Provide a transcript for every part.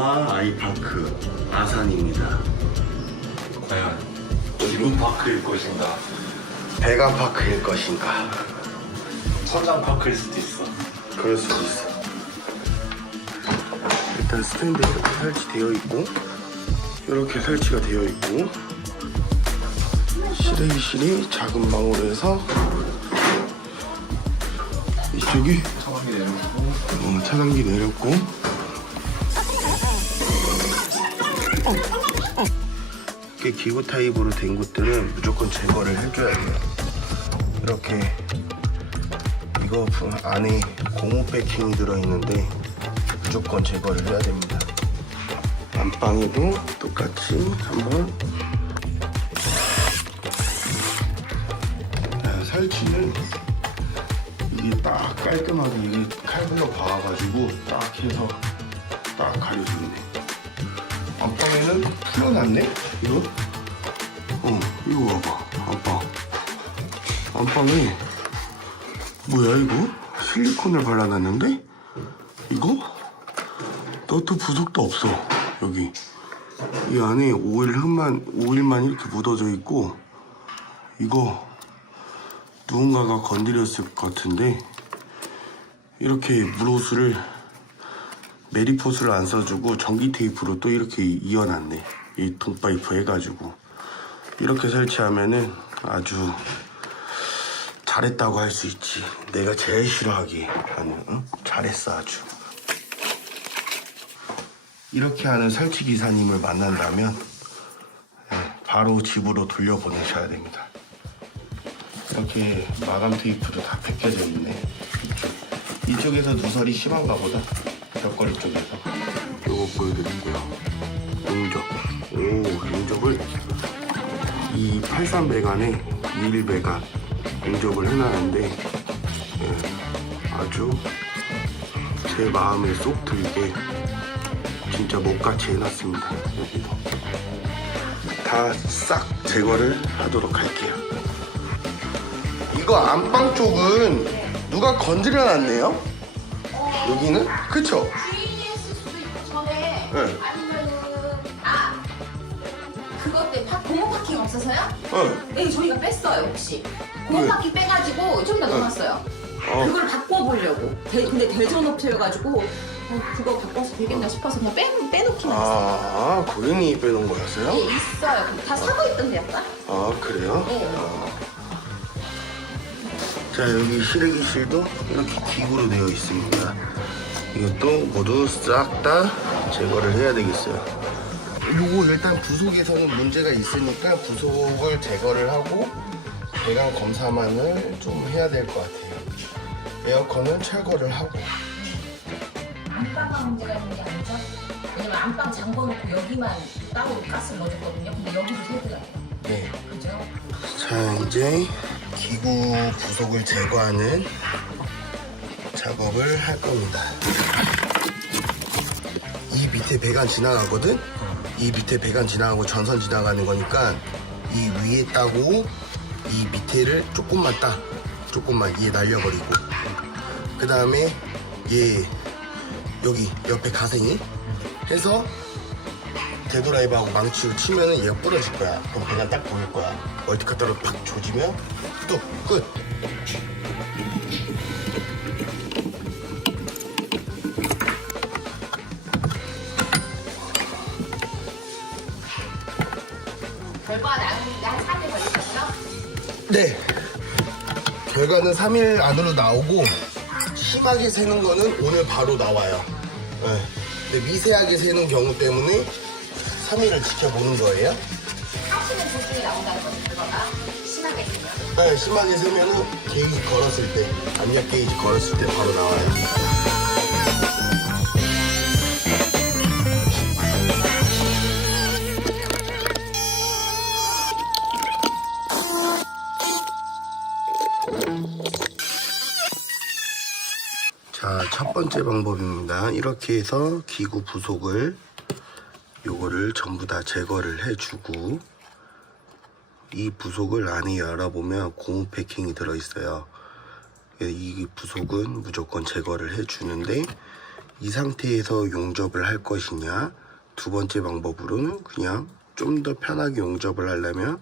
노아 아이파크 아산입니다. 과연 지붕파크일 것인가, 배관파크일 것인가. 천장파크일 수도 있어. 그럴 수도 있어. 일단 스탠드 이렇게 설치되어 있고, 이렇게 설치가 되어 있고, 실외기실이 작은 방으로 해서 이쪽이 차단기 내려오고, 차단기 내렸고, 이렇게 기구 타입으로 된 것들은 무조건 제거를 해줘야 돼요. 이렇게 이거 안에 고무 패킹이 들어있는데 무조건 제거를 해야 됩니다. 안방에도 똑같이 한번. 설치는 이게 딱 깔끔하게 이게 칼질로 박아가지고 딱 해서 딱 가려주네. 안방에는 풀어놨네? 이거? 이거 봐봐. 안방에 뭐야 이거? 실리콘을 발라놨는데? 이거? 너트 부속도 없어. 여기 이 안에 오일만 이렇게 묻어져 있고, 이거 누군가가 건드렸을 것 같은데, 이렇게 물호스를 메리포스를 안 써주고 전기 테이프로 또 이렇게 이어놨네. 이 통파이프 해가지고 이렇게 설치하면은 아주 잘했다고 할 수 있지. 내가 제일 싫어하기 하는, 응? 잘했어 아주. 이렇게 하는 설치 기사님을 만난다면 바로 집으로 돌려보내셔야 됩니다. 이렇게 마감 테이프도 다 벗겨져 있네. 이쪽에서 누설이 심한가 보다. 벽걸이 쪽에서. 요거 보여드릴게요. 용접을 이 83 배관에 21 배관 용접을 해놨는데, 아주 제 마음에 쏙 들게 진짜 못같이 해놨습니다. 여기도 다 싹 제거를 하도록 할게요. 이거 안방 쪽은 누가 건드려놨네요? 여기는? 그쵸? 주인이 했을 수도 있고 전에. 네. 아니면은 그것 때문에 고무 파킹 없어서요? 네. 네, 저희가 뺐어요. 혹시 고무 왜? 파킹 빼가지고 저기다 넣어놨어요. 그걸 바꿔보려고. 근데 대전업체여가지고 그거 바꿔서 되겠나 싶어서 그냥 빼놓기만 했어요. 고객님이 빼놓은 거였어요? 네, 있어요. 다 사고 있던데 약간. 그래요? 네. 자, 여기 실외기실도 이렇게 기구로 되어 있습니다. 이것도 모두 싹 다 제거를 해야 되겠어요. 요거 일단 부속에서는 문제가 있으니까 부속을 제거를 하고 배관 검사만을 좀 해야 될 것 같아요. 에어컨은 철거를 하고. 안방만 문제가 있는 게 아니죠? 왜냐면 안방 잠궈놓고 여기만 따로 가스를 넣어줬거든요. 근데 여기도 새더라고요. 네. 그죠? 자, 이제 기구 부속을 제거하는 작업을 할 겁니다. 이 밑에 배관 지나가거든? 이 밑에 배관 지나가고 전선 지나가는 거니까 이 위에 따고 이 밑에를 조금만 얘 날려버리고, 그 다음에 얘 여기 옆에 가생이 해서 데드라이브하고 망치로 치면은 얘가 부러질 거야. 그럼 배관 딱 보일 거야. 멀티커터로 팍 조지면 또 끝. 결과가 나오는데 한 3일 걸리셨죠? 네. 결과는 3일 안으로 나오고, 심하게 새는 거는 오늘 바로 나와요. 네. 근데 미세하게 새는 경우 때문에 3일을 지켜보는 거예요. 하시는 부분이 나온다는 거죠, 결과가. 심하게 되면. 네, 심하게 새면은 게이지 걸었을 때, 압력 게이지 걸었을 때 바로 나와요. 자, 첫 번째 방법입니다. 이렇게 해서 기구 부속을 요거를 전부 다 제거를 해주고, 이 부속을 안에 열어보면 고무 패킹이 들어있어요. 이 부속은 무조건 제거를 해주는데, 이 상태에서 용접을 할 것이냐, 두 번째 방법으로는 그냥 좀 더 편하게 용접을 하려면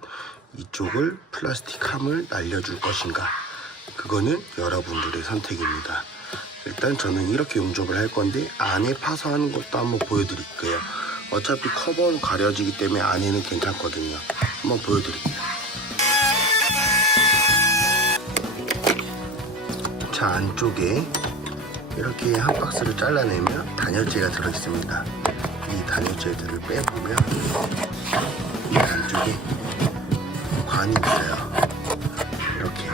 이쪽을 플라스틱 함을 날려줄 것인가, 그거는 여러분들의 선택입니다. 일단 저는 이렇게 용접을 할 건데 안에 파서 하는 것도 한번 보여드릴게요. 어차피 커버로 가려지기 때문에 안에는 괜찮거든요. 한번 보여드릴게요. 자, 안쪽에 이렇게 한 박스를 잘라내면 단열재가 들어있습니다. 이 단열재들을 빼보면 이 안쪽에 관이 있어요. 이렇게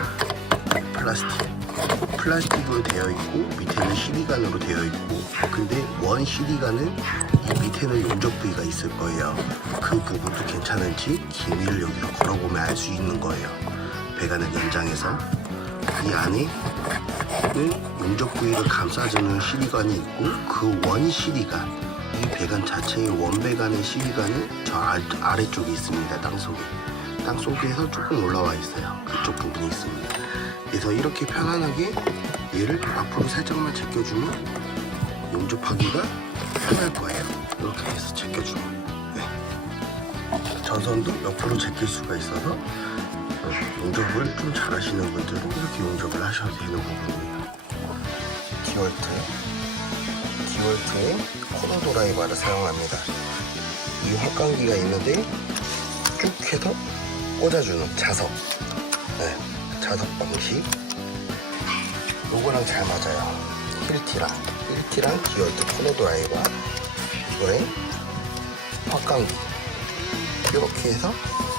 플라스틱으로 되어 있고 밑에는 CD관으로 되어 있고, 근데 원 CD관은 이 밑에는 용접 부위가 있을 거예요. 그 부분도 괜찮은지 기미를 여기서 걸어보면 알 수 있는 거예요. 배관을 연장해서 이 안에는 용접 부위를 감싸주는 CD관이 있고, 그 원 CD관, 이 배관 자체의 원배관의 CD관은 저 아래쪽에 있습니다. 땅속에서 조금 올라와 있어요. 그쪽 부분이 있습니다. 그래서 이렇게 편안하게 얘를 앞으로 살짝만 제껴주면 용접하기가 편할 거예요. 이렇게 해서 제껴주면, 네. 전선도 옆으로 제낄 수가 있어서 용접을 좀 잘하시는 분들은 이렇게 용접을 하셔도 되는 부분이에요. 디월트의 코너 드라이버를 사용합니다. 이 확강기가 있는데 쭉 해서 꽂아주는 자석, 네, 자석 방식. 요거랑 잘 맞아요. 힐티랑 디월트 코너 드라이버, 이거에 확강기, 이렇게 해서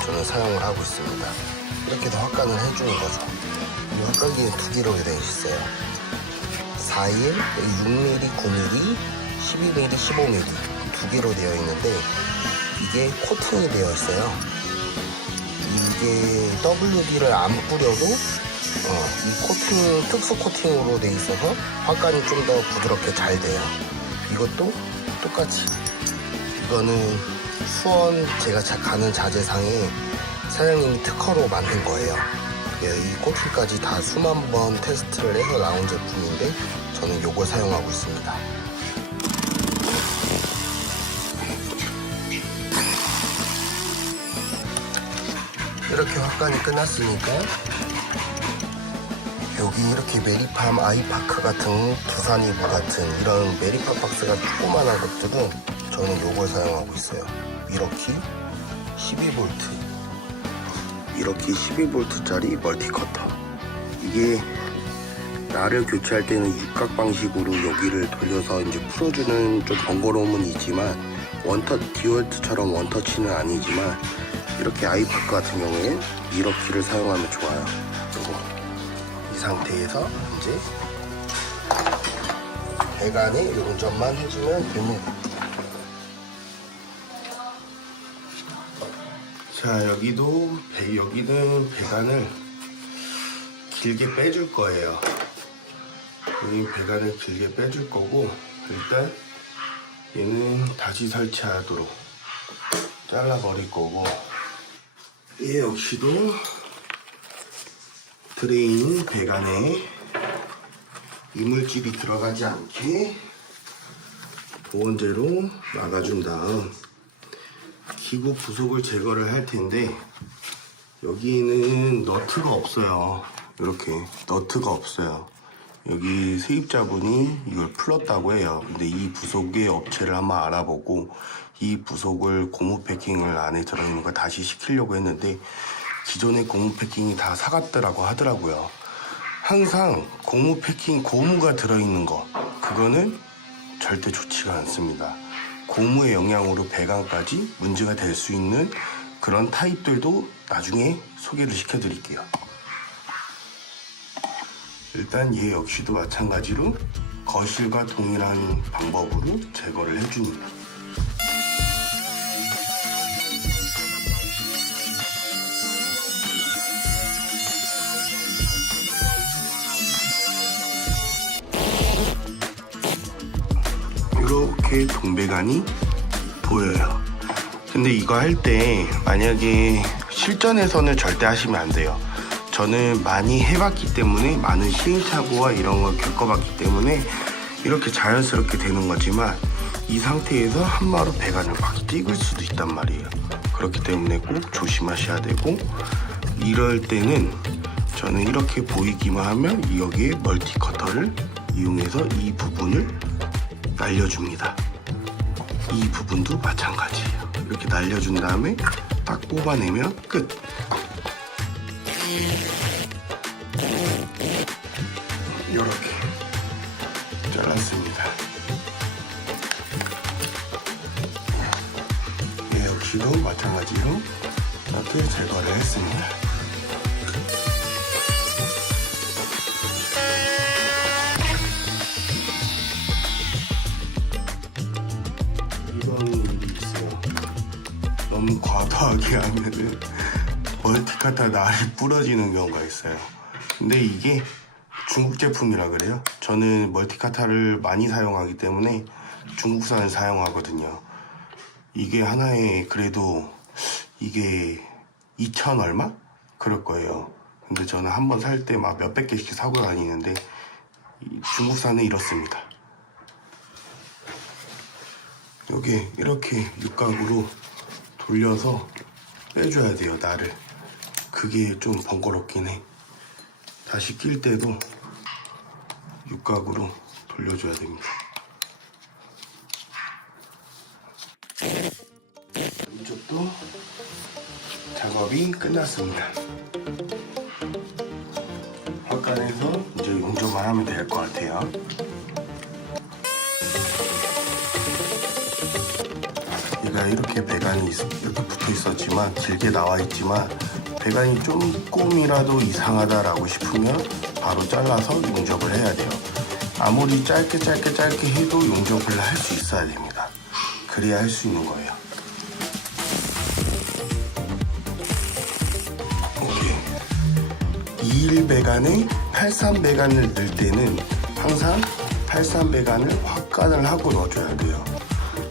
저는 사용을 하고 있습니다. 이렇게 해서 확강을 해주는 거죠. 이 확강기는 두 개로 되어 있어요. 4mm, 6mm, 9mm, 12mm, 15mm 두 개로 되어 있는데, 이게 코팅이 되어 있어요. 이게 WD를 안 뿌려도 이 코팅, 특수 코팅으로 되어 있어서 확간이 좀 더 부드럽게 잘 돼요. 이것도 똑같이, 이거는 수원 제가 가는 자재상에 사장님이 특허로 만든 거예요. 이 코팅까지 다 수만 번 테스트를 해서 나온 제품인데 저는 요걸 사용하고 있습니다. 이렇게 확간이 끝났으니까 여기 이렇게 메리팜 아이파크 같은, 두산 이브 같은 이런 메리팜 박스가 조그만한 것들은 저는 요걸 사용하고 있어요. 미러키 12V, 이렇게 12V짜리 멀티커터. 이게 나를 교체할 때는 육각 방식으로 여기를 돌려서 이제 풀어주는 좀 번거로움은 있지만, 디월트처럼 원터치는 아니지만, 이렇게 아이파크 같은 경우에 미러키를 사용하면 좋아요. 그리고 이 상태에서 이제 배관에 용접만 해주면 됩니다. 자, 여기는 배관을 길게 빼줄 거예요. 여기 배관을 길게 빼줄 거고, 일단 얘는 다시 설치하도록 잘라버릴 거고, 얘 역시도 드레인 배관에 이물질이 들어가지 않게 보온재로 막아준 다음 기구 부속을 제거를 할 텐데, 여기는 너트가 없어요. 이렇게 너트가 없어요. 여기 세입자분이 이걸 풀었다고 해요. 근데 이 부속의 업체를 한번 알아보고 이 부속을 고무 패킹을 안에 들어있는 걸 다시 시키려고 했는데, 기존의 고무 패킹이 다 사갔더라고 하더라고요. 항상 고무 패킹, 고무가 들어있는 거, 그거는 절대 좋지가 않습니다. 고무의 영향으로 배관까지 문제가 될 수 있는 그런 타입들도 나중에 소개를 시켜드릴게요. 일단 얘 역시도 마찬가지로 거실과 동일한 방법으로 제거를 해줍니다. 이렇게 동배관이 보여요. 근데 이거 할 때 만약에 실전에서는 절대 하시면 안 돼요. 저는 많이 해봤기 때문에, 많은 시행착오와 이런 걸 겪어봤기 때문에 이렇게 자연스럽게 되는 거지만 이 상태에서 한마로 배관을 막 찍을 수도 있단 말이에요. 그렇기 때문에 꼭 조심하셔야 되고, 이럴 때는 저는 이렇게 보이기만 하면 여기에 멀티 커터를 이용해서 이 부분을 날려줍니다. 이 부분도 마찬가지예요. 이렇게 날려준 다음에 딱 뽑아내면 끝. 이렇게 잘랐습니다. 역시도 마찬가지로 이렇게 제거를 했습니다. 이런 일이 있어요. 너무 과도하게 하면은 멀티카타 날이 부러지는 경우가 있어요. 근데 이게 중국 제품이라 그래요. 저는 멀티카타를 많이 사용하기 때문에 중국산을 사용하거든요. 이게 하나에 그래도 이게 2,000 얼마? 그럴 거예요. 근데 저는 한번 살 때 막 몇백 개씩 사고 다니는데 중국산은 이렇습니다. 여기 이렇게 육각으로 돌려서 빼줘야 돼요, 날을. 그게 좀 번거롭긴 해. 다시 낄 때도 육각으로 돌려줘야 됩니다. 이쪽도 작업이 끝났습니다. 확간해서 이제 용접만 하면 될 것 같아요. 얘가 이렇게 배관이 이렇게 붙어 있었지만, 길게 나와 있지만 배관이 조금이라도 이상하다라고 싶으면 바로 잘라서 용접을 해야 돼요. 아무리 짧게 해도 용접을 할 수 있어야 됩니다. 그래야 할 수 있는 거예요. 오케이. 21 배관에 83 배관을 넣을 때는 항상 83 배관을 확간을 하고 넣어줘야 돼요.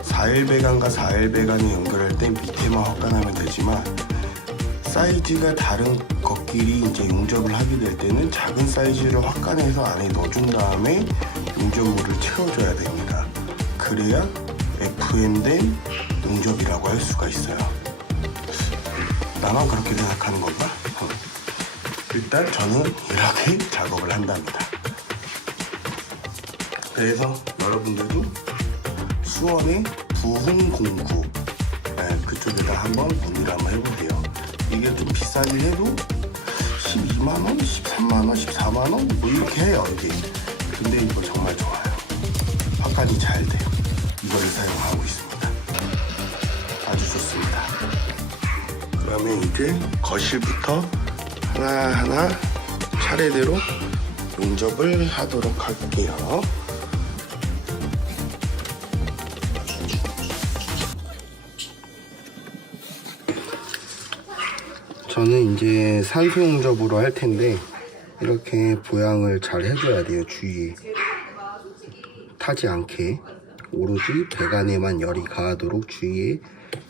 41 배관과 41 배관을 연결할 땐 밑에만 확간하면 되지만, 사이즈가 다른 것끼리 이제 용접을 하게 될 때는 작은 사이즈를 확간해서 안에 넣어준 다음에 용접물을 채워줘야 됩니다. 그래야 FM된 용접이라고 할 수가 있어요. 나만 그렇게 생각하는 건가? 일단 저는 이렇게 작업을 한답니다. 그래서 여러분들도 수원의 부흥공구 그쪽에다 한번 문의를 한번 해보세요. 이게 좀 비싸긴 해도 12만원, 13만원, 14만원 뭐 이렇게 해요, 이게. 근데 이거 정말 좋아요. 확간이 잘 돼요. 이거를 사용하고 있습니다. 아주 좋습니다. 그러면 이제 거실부터 하나하나 차례대로 용접을 하도록 할게요. 저는 이제 산소 용접으로 할 텐데, 이렇게 보양을 잘 해줘야 돼요. 주위에 타지 않게 오로지 배관에만 열이 가도록 주위에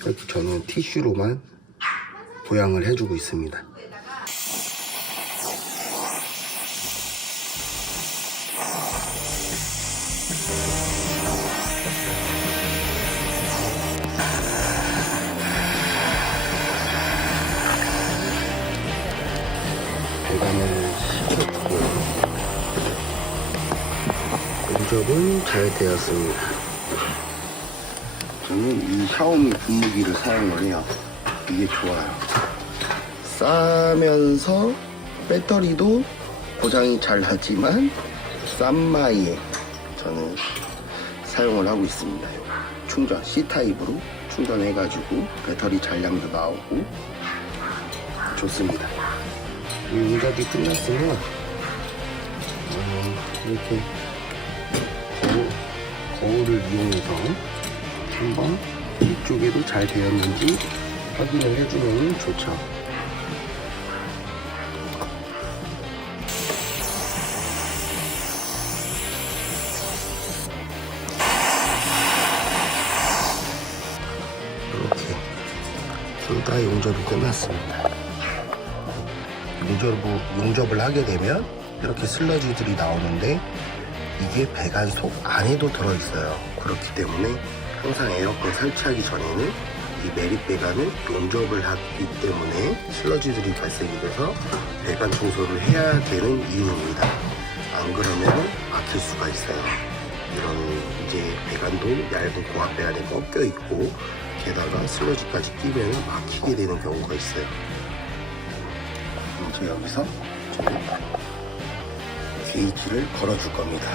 이렇게 저는 티슈로만 보양을 해주고 있습니다. 배관을 씻었고 용접은 잘 되었습니다. 저는 이 샤오미 분무기를 사용을 해요. 이게 좋아요. 싸면서 배터리도 고장이 잘 나지만 싼 마이에 저는 사용을 하고 있습니다. 충전 C타입으로 충전해가지고 배터리 잔량도 나오고 좋습니다. 용접이 끝났으면 이렇게 거울을 이용해서 한번 이쪽에도 잘 되었는지 확인을 해주면 좋죠. 이렇게 둘 다 용접이 끝났습니다. 용접을 하게 되면 이렇게 슬러지들이 나오는데, 이게 배관 속 안에도 들어있어요. 그렇기 때문에 항상 에어컨 설치하기 전에는 이 매립 배관은 용접을 하기 때문에 슬러지들이 발생이 돼서 배관 청소를 해야 되는 이유입니다. 안 그러면 막힐 수가 있어요. 이런 이제 배관도 얇은 고압 배관에 꺾여 있고 게다가 슬러지까지 끼면 막히게 되는 경우가 있어요. 이제 여기서 저는 게이지를 걸어줄 겁니다.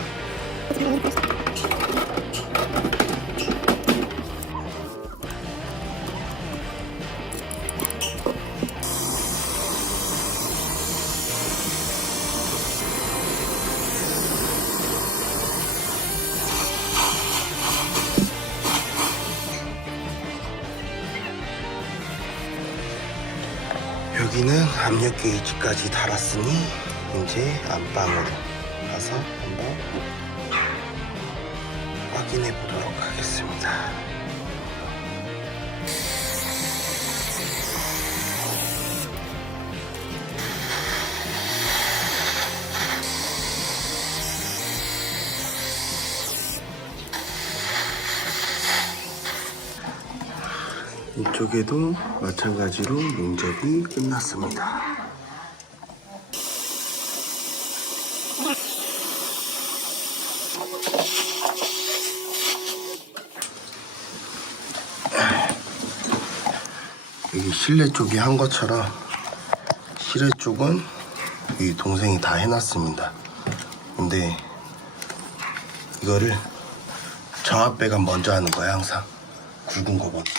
여기는 압력 게이지까지 달았으니 이제 안방으로 가서 한번 확인해 보도록 하겠습니다. 이쪽에도 마찬가지로 용접이 끝났습니다. 여기 실내 쪽이 한 것처럼 실외 쪽은 이 동생이 다 해놨습니다. 근데 이거를 정압배관 먼저 하는 거야. 항상 굵은 거보다.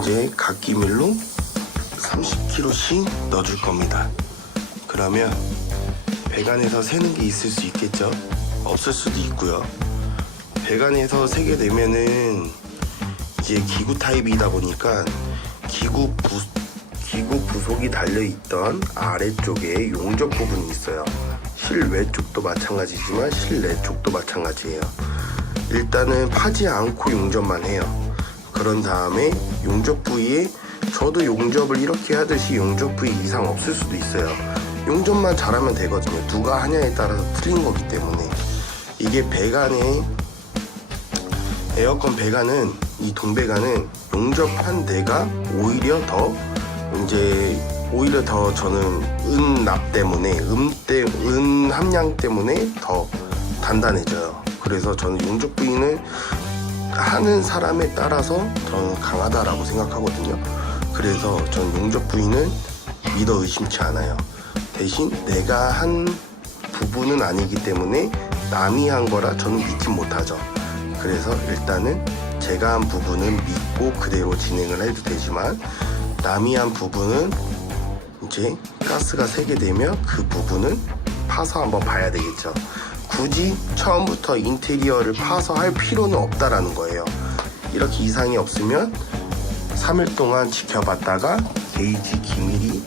이제 각기밀로 30kg씩 넣어줄 겁니다. 그러면 배관에서 새는 게 있을 수 있겠죠? 없을 수도 있고요. 배관에서 새게 되면은 이제 기구 타입이다 보니까 기구 부속이 달려있던 아래쪽에 용접 부분이 있어요. 실외 쪽도 마찬가지지만 실내 쪽도 마찬가지예요. 일단은 파지 않고 용접만 해요. 그런 다음에 용접 부위에 저도 용접을 이렇게 하듯이 용접 부위 이상 없을 수도 있어요. 용접만 잘하면 되거든요. 누가 하냐에 따라서 틀린 거기 때문에. 이게 배관에 에어컨 배관은 이 동배관은 용접한 데가 오히려 더 저는 은납 때문에 은 함량 때문에 더 단단해져요. 그래서 저는 용접 부위는 하는 사람에 따라서 저는 강하다라고 생각하거든요. 그래서 전 용접 부위는 믿어 의심치 않아요. 대신 내가 한 부분은 아니기 때문에 남이 한 거라 저는 믿지 못하죠. 그래서 일단은 제가 한 부분은 믿고 그대로 진행을 해도 되지만 남이 한 부분은 이제 가스가 새게 되면 그 부분은 파서 한번 봐야 되겠죠. 굳이 처음부터 인테리어를 파서 할 필요는 없다라는 거예요. 이렇게 이상이 없으면 3일 동안 지켜봤다가 게이지 기밀이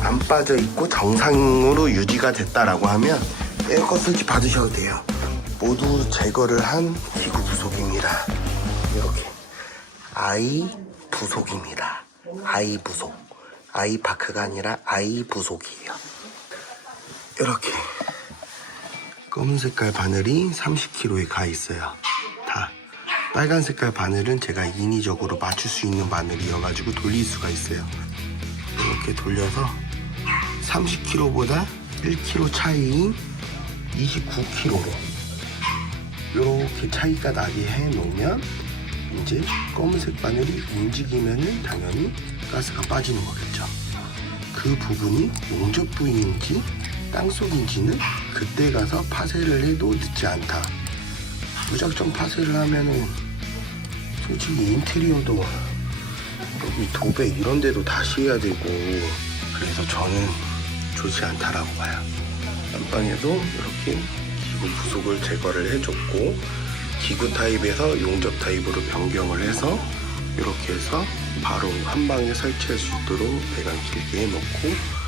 안 빠져 있고 정상으로 유지가 됐다라고 하면 에어컨 설치 받으셔도 돼요. 모두 제거를 한 기구 부속입니다. 이렇게 I 부속입니다. I 부속. I 파크가 아니라 I 부속이에요. 이렇게 검은 색깔 바늘이 30kg에 가 있어요. 다 빨간 색깔 바늘은 제가 인위적으로 맞출 수 있는 바늘이어가지고 돌릴 수가 있어요. 이렇게 돌려서 30kg보다 1kg 차이인 29kg로 이렇게 차이가 나게 해놓으면 이제 검은색 바늘이 움직이면은 당연히 가스가 빠지는 거겠죠. 그 부분이 용접 부위인지 땅속인지는 그때 가서 파쇄를 해도 늦지 않다. 무작정 파쇄를 하면은 솔직히 인테리어도 여기 도배 이런 데도 다시 해야 되고 그래서 저는 좋지 않다라고 봐요. 안방에도 이렇게 기구 부속을 제거를 해줬고 기구 타입에서 용접 타입으로 변경을 해서 이렇게 해서 바로 한 방에 설치할 수 있도록 배관 길게 해놓고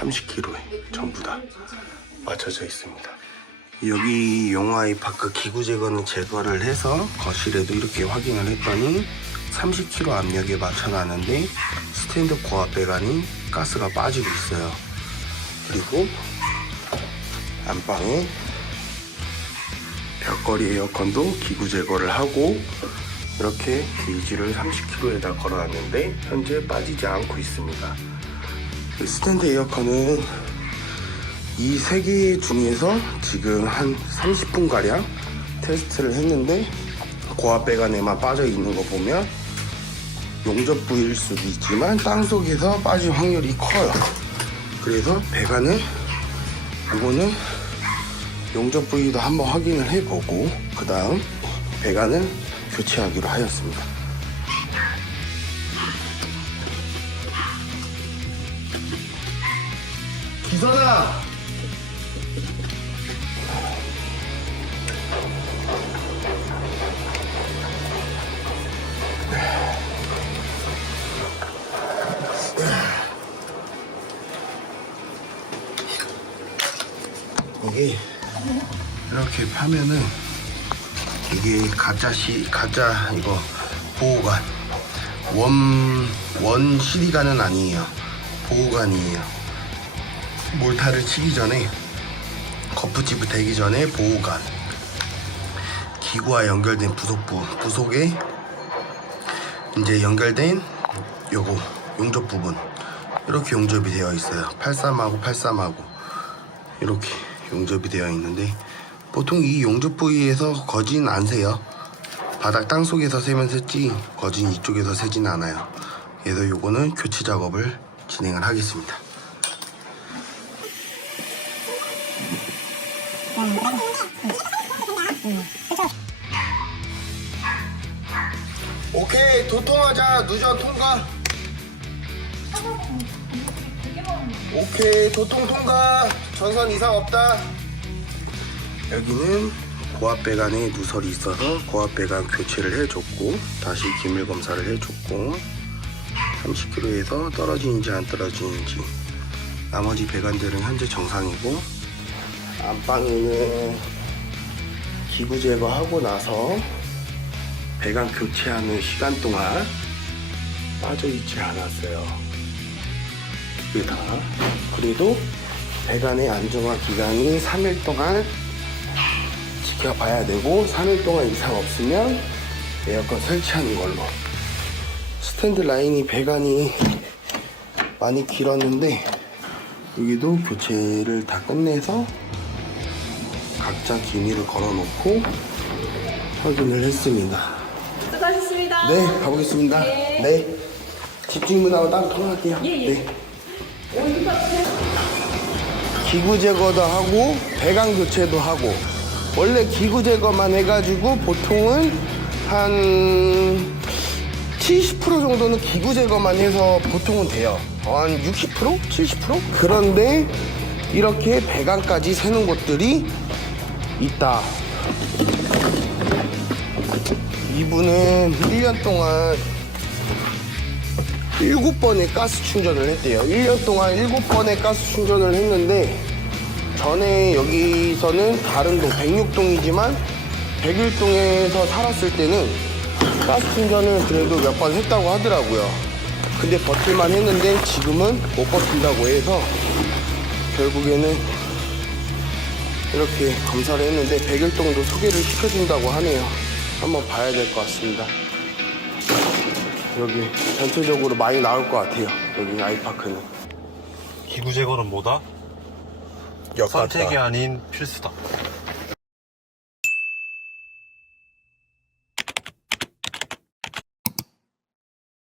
30kg에 전부 다 맞춰져 있습니다. 여기 용화아이파크 기구 제거는 제거를 해서 거실에도 이렇게 확인을 했더니 30kg 압력에 맞춰놨는데 스탠드 고압 배관이 가스가 빠지고 있어요. 그리고 안방에 벽걸이 에어컨도 기구 제거를 하고 이렇게 게이지를 30kg에다 걸어놨는데 현재 빠지지 않고 있습니다. 스탠드 에어컨은 이 세 개 중에서 지금 한 30분가량 테스트를 했는데 고압 배관에만 빠져 있는 거 보면 용접 부위일 수도 있지만 땅속에서 빠질 확률이 커요. 그래서 배관은 이거는 용접 부위도 한번 확인을 해보고 그 다음 배관을 교체하기로 하였습니다. 기선아! 이게 이렇게 파면은 이게 가짜 이거 보호관 원 CD관은 아니에요. 보호관이에요. 몰타를 치기 전에 거푸집을 대기 전에 보호관 기구와 연결된 부속에 이제 연결된 요거 용접 부분 이렇게 용접이 되어 있어요. 83하고 이렇게 용접이 되어 있는데 보통 이 용접 부위에서 거진 안 새요. 바닥 땅 속에서 새면 샜지 거진 이쪽에서 새진 않아요. 그래서 요거는 교체 작업을 진행을 하겠습니다. 오케이, 도통하자. 누전 통과. 오케이, 도통 통과. 전선 이상 없다. 여기는 고압 배관에 누설이 있어서 고압 배관 교체를 해줬고 다시 기밀 검사를 해줬고 30kg에서 떨어지는지 안 떨어지는지 나머지 배관들은 현재 정상이고 안방에는 기구 제거하고 나서 배관 교체하는 시간 동안 빠져있지 않았어요. 이게 다. 그래도 배관의 안정화 기간이 3일 동안 지켜봐야 되고 3일 동안 이상 없으면 에어컨 설치하는 걸로. 스탠드 라인이 배관이 많이 길었는데 여기도 교체를 다 끝내서 각자 기미를 걸어놓고 확인을 했습니다. 수고하셨습니다. 네, 가보겠습니다. 네. 집주인분하고 따로 통화할게요. 네. 기구 제거도 하고 배관 교체도 하고 원래 기구 제거만 해가지고 보통은 한 70% 정도는 기구 제거만 해서 보통은 돼요. 한 60%? 70%? 그런데 이렇게 배관까지 새는 곳들이 있다. 이분은 1년 동안 7번의 가스 충전을 했대요. 1년 동안 7번의 가스 충전을 했는데 전에 여기서는 다른 동 106동이지만 101동에서 살았을 때는 가스 충전을 그래도 몇 번 했다고 하더라고요. 근데 버틸만 했는데 지금은 못 버틴다고 해서 결국에는 이렇게 검사를 했는데 101동도 소개를 시켜준다고 하네요. 한번 봐야 될 것 같습니다. 여기 전체적으로 많이 나올 것 같아요. 여기 아이파크는. 기구 제거는 뭐다? 역같다. 선택이 아닌 필수다.